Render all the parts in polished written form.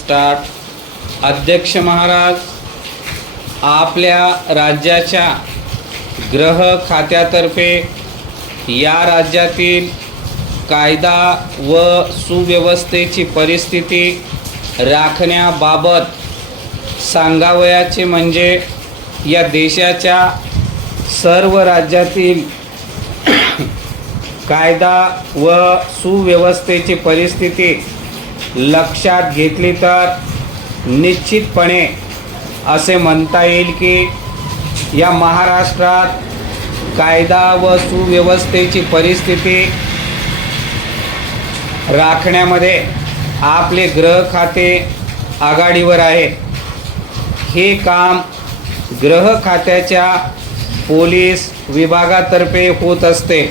Start. अध्यक्ष महाराज, आपल्या राज्याच्या गृह खात्यातर्फे या राज्यातील कायदा व सुव्यवस्थेची परिस्थिती राखण्याबाबत सांगावयाचे म्हणजे या देशाच्या सर्व राज्यातील कायदा व सुव्यवस्थेची परिस्थिती लक्षात घेतली तर निश्चितपणे असे म्हणता येईल की या महाराष्ट्रात कायदा व सुव्यवस्थेची परिस्थिती राखण्यामध्ये आपले गृह खाते आघाडीवर आहे। हे काम गृह खात्याच्या पोलीस विभागातर्फे होत असते।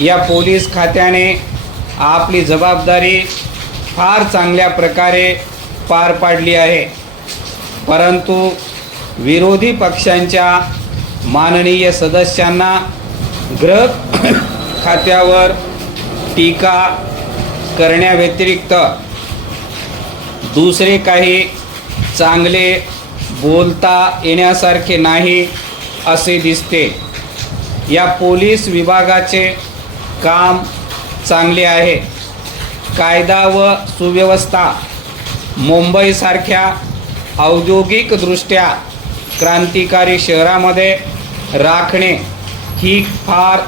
या पोलीस खात्याने आपली जबाबदारी फार चांगल्या प्रकारे पार पाडली आहे, परंतु विरोधी पक्षांच्या माननीय सदस्यांना गृह खात्यावर टीका करण्याव्यतिरिक्त दुसरे काही चांगले बोलता येण्यासारखे नाही असे दिसते। या पोलीस विभागाचे काम चांगले आहे। कायदा व सुव्यवस्था मुंबईसारख्या औद्योगिकदृष्ट्या क्रांतिकारी शहरामध्ये राखणे ही फार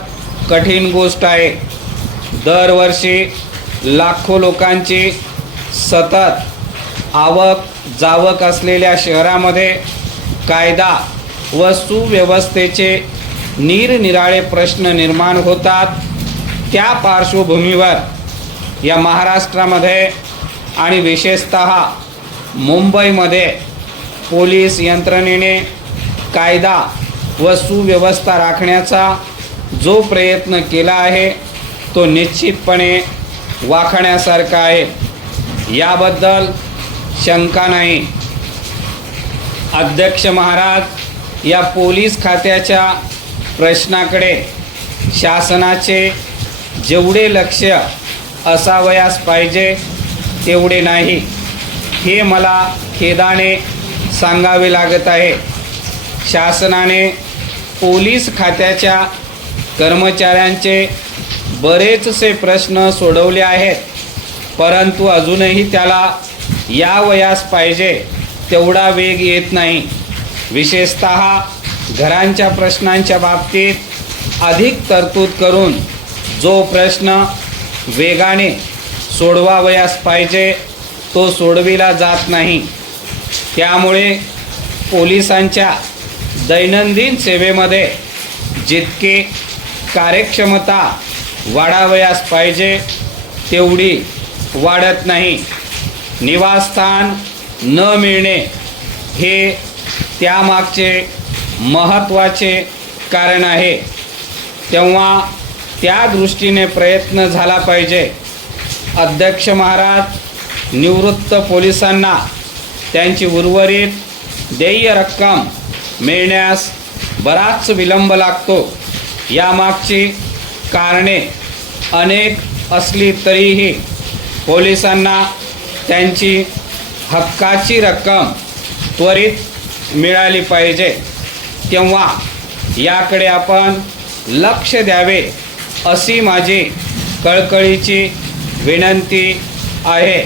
कठीण गोष्ट आहे। दरवर्षी लाखो लोकांची सतत आवक जावक असलेल्या शहरामध्ये कायदा व सुव्यवस्थेचे निरनिराळे प्रश्न निर्माण होतात। त्या पार्श्वभूमीवर या महाराष्ट्रामध्ये आणि विशेषतः मुंबईमध्ये पोलीस यंत्रणेने कायदा व सुव्यवस्था राखण्याचा जो प्रयत्न केला आहे तो निश्चितपणे वाखाणण्यासारखा आहे, याबद्दल शंका नाही। अध्यक्ष महाराज, या पोलीस खात्याच्या प्रश्नाकडे शासनाचे जेवढे लक्ष असावयास पाहिजे तेवढे नाही, हे मला खेदाने सांगावे लागत आहे। शासनाने पोलीस खात्याच्या कर्मचाऱ्यांचे बरेचसे प्रश्न सोडवले आहेत, परंतु अजूनही त्याला यावयास पाहिजे तेवढा वेग येत नाही। विशेषतः घरांच्या प्रश्नांच्या बाबतीत अधिक तरतूद करून जो प्रश्न वेगाने सोडवावयास पाहिजे तो सोडविला जात नाही। त्यामुळे पोलिसांच्या दैनंदिन सेवेमध्ये जितके कार्यक्षमता वाढावयास पाहिजे तेवढी वाढत नाही। निवासस्थान न मिळणे हे त्यामागचे महत्त्वाचे कारण आहे। तेव्हा त्या दृष्टीने प्रयत्न झाला पाहिजे। अध्यक्ष महाराज, निवृत्त पोलिसांना त्यांची उर्वरित देय रक्कम मिळण्यास बराच विलंब लागतो। यामागची कारणे अनेक असली तरीही पोलिसांना त्यांची हक्काची रक्कम त्वरित मिळाली पाहिजे, तेव्हा याकडे आपण लक्ष द्यावे अशी माझी कळकळीची विनंती आहे।